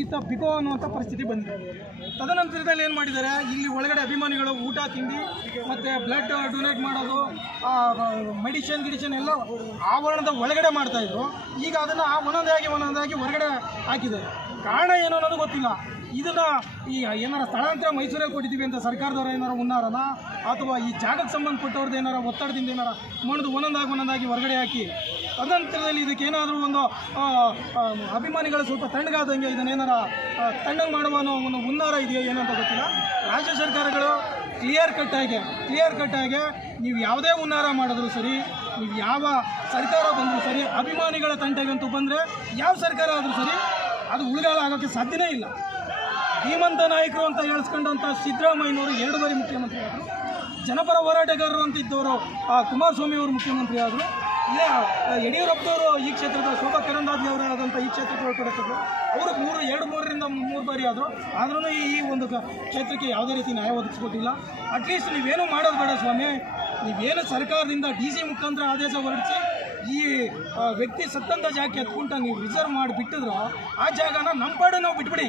ಈತ ಬಿಕೋ ಅನ್ನುವಂಥ ಪರಿಸ್ಥಿತಿ ಬಂದಿದೆ. ತದನಂತರದಲ್ಲಿ ಏನು ಮಾಡಿದ್ದಾರೆ, ಇಲ್ಲಿ ಒಳಗಡೆ ಅಭಿಮಾನಿಗಳು ಊಟ ತಿಂಡಿ ಮತ್ತು ಬ್ಲಡ್ ಡೊನೇಟ್ ಮಾಡೋದು, ಮೆಡಿಷನ್ ಎಲ್ಲ ಆವರಣದ ಒಳಗಡೆ ಮಾಡ್ತಾಯಿದ್ರು. ಈಗ ಅದನ್ನು ಒಂದೊಂದಾಗಿ ಹೊರಗಡೆ ಹಾಕಿದ್ದಾರೆ. ಕಾರಣ ಏನು ಅನ್ನೋದು ಗೊತ್ತಿಲ್ಲ. ಇದನ್ನು ಈ ಏನಾರ ಸ್ಥಳಾಂತರ ಮೈಸೂರಲ್ಲಿ ಕೊಟ್ಟಿದ್ದೀವಿ ಅಂತ ಸರ್ಕಾರದವ್ರು ಏನಾರು ಉನ್ನಾರನ, ಅಥವಾ ಈ ಜಾಗಕ್ಕೆ ಸಂಬಂಧಪಟ್ಟವ್ರದ್ದು ಏನಾರ ಒತ್ತಡದಿಂದ ಏನಾರ ಮಾಡೋದು ಒಂದೊಂದಾಗಿ ಹೊರಗಡೆ ಹಾಕಿ ತದನಂತರದಲ್ಲಿ ಇದಕ್ಕೆ ಏನಾದರೂ ಒಂದು ಅಭಿಮಾನಿಗಳು ಸ್ವಲ್ಪ ತಣ್ಣಗಾದಂಗೆ ಇದನ್ನೇನಾರ ತಣ್ಣಗೆ ಮಾಡುವ ಅನ್ನೋ ಒಂದು ಹುನ್ನಾರ ಇದೆಯಾ ಏನಂತ ಗೊತ್ತಿಲ್ಲ. ರಾಜ್ಯ ಸರ್ಕಾರಗಳು ಕ್ಲಿಯರ್ ಕಟ್ ಆಗಿ ನೀವು ಯಾವುದೇ ಹುನ್ನಾರ ಮಾಡಿದ್ರು ಸರಿ, ನೀವು ಯಾವ ಸರ್ಕಾರ ಬಂದರೂ ಸರಿ, ಅಭಿಮಾನಿಗಳ ತಂಟೆಗಂತೂ ಬಂದರೆ ಯಾವ ಸರ್ಕಾರ ಆದರೂ ಸರಿ ಅದು ಉಳಿಗಾಲ ಆಗೋಕ್ಕೆ ಸಾಧ್ಯನೇ ಇಲ್ಲ. ಧೀಮಂತ ನಾಯಕರು ಅಂತ ಹೇಳಿಸ್ಕೊಂಡಂಥ ಸಿದ್ದರಾಮಯ್ಯನವರು 2 ಬಾರಿ ಮುಖ್ಯಮಂತ್ರಿ ಆದರು. ಜನಪರ ಹೋರಾಟಗಾರರು ಅಂತಿದ್ದವರು ಕುಮಾರಸ್ವಾಮಿ ಅವರು ಮುಖ್ಯಮಂತ್ರಿ ಆದರು. ಇದೇ ಯಡಿಯೂರಪ್ಪನವರು ಈ ಕ್ಷೇತ್ರದ ಶೋಭಾ ಕರಂದ್ಲಾಜೆ ಅವರಾದಂಥ ಈ ಕ್ಷೇತ್ರಕ್ಕೆ ಒಳಪಡುತ್ತಿದ್ದರು. ಅವರು 3 ಬಾರಿ ಆದರೂ ಈ ಒಂದು ಕ್ಷೇತ್ರಕ್ಕೆ ಯಾವುದೇ ರೀತಿ ನ್ಯಾಯ ಒದಗಿಸ್ಕೊಟ್ಟಿಲ್ಲ. ಅಟ್ಲೀಸ್ಟ್ ನೀವೇನು ಮಾಡೋದು ಬೇಡ ಸ್ವಾಮಿ, ನೀವೇನು ಸರ್ಕಾರದಿಂದ DC ಮುಖಾಂತರ ಆದೇಶ ಹೊರಡಿಸಿ ಈ ವ್ಯಕ್ತಿ ಸತ್ತಂಥ ಜಾಗಕ್ಕೆ ಎತ್ಕೊಂಡ ನೀವು ರಿಸರ್ವ್ ಮಾಡಿ ಬಿಟ್ಟಿದ್ರು, ಆ ಜಾಗನ ನಮ್ಮ ಪಾಡು ನಾವು ಬಿಟ್ಬಿಡಿ.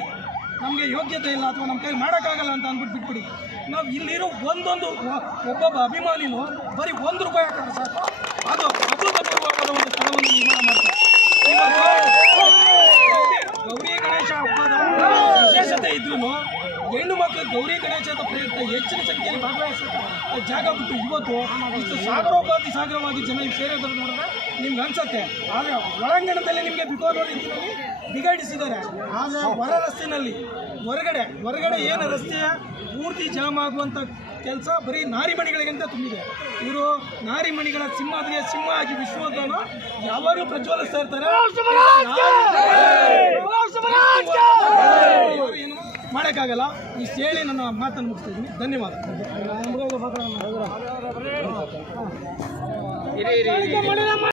ನಮಗೆ ಯೋಗ್ಯತೆ ಇಲ್ಲ ಅಥವಾ ನಮ್ಮ ಕೈಲಿ ಮಾಡೋಕ್ಕಾಗಲ್ಲ ಅಂತ ಅಂದ್ಬಿಟ್ಟು ಬಿಟ್ಬಿಡಿ. ನಾವು ಇಲ್ಲಿರೋ ಒಬ್ಬೊಬ್ಬ ಅಭಿಮಾನಿನೂ ಬರೀ ₹1 ಹಾಕಿದ್ರೆ ಸಾಕು, ಅದು ಅದ್ಭುತಪೂರ್ವಕವಾದ ಒಂದು ಸ್ಥಳವನ್ನು ನಿರ್ಮಾಣ ಮಾಡ್ತಾರೆ. ಗೌರಿ ಗಣೇಶ ಹಬ್ಬದ ವಿಶೇಷತೆ ಇದ್ರೂ ಹೆಣ್ಣು ಮಕ್ಕಳು ಗೌರಿ ಗಣೇಶದ ಪ್ರಯುಕ್ತ ಹೆಚ್ಚಿನ ಸಂಖ್ಯೆಯಲ್ಲಿ ಭಾಗವಹಿಸುತ್ತೆ ಜಾಗ ಬಿಟ್ಟು ಇವತ್ತು ಇಷ್ಟು ಸಾಗರವಾಗಿ ಜನ ಸೇರೋದ್ರ ನೋಡಿದ್ರೆ ನಿಮ್ಗೆ ಅನ್ಸುತ್ತೆ. ಆದರೆ ಒಳಾಂಗಣದಲ್ಲಿ ನಿಮಗೆ ಬಿಟ್ಟೋದೋ ರೀತಿಯಲ್ಲಿ ಬಿಗಡಿಸಿದ್ದಾರೆ. ಆದರೆ ಹೊರ ರಸ್ತೆಯಲ್ಲಿ ಹೊರಗಡೆ ಏನು ರಸ್ತೆಯ ಪೂರ್ತಿ ಜಾಮ್ ಆಗುವಂಥ ಕೆಲಸ ಬರೀ ನಾರಿಮಣಿಗಳಿಗಿಂತ ತುಂಬಿದೆ. ಇವರು ನಾರಿಮಣಿಗಳ ಸಿಂಹಾದ್ರಿಯ ಸಿಂಹ ಆಗಿ ವಿಶ್ವವನ್ನು ಯಾವಾಗಲೂ ಪ್ರಜ್ವಲಿಸ್ತಾ ಇರ್ತಾರೆ. ಏನು ಮಾಡೋಕ್ಕಾಗಲ್ಲ. ಇಷ್ಟು ಹೇಳಿ ನನ್ನ ಮಾತನ್ನು ಮುಗಿಸ್ತಿದ್ದೀನಿ. ಧನ್ಯವಾದ.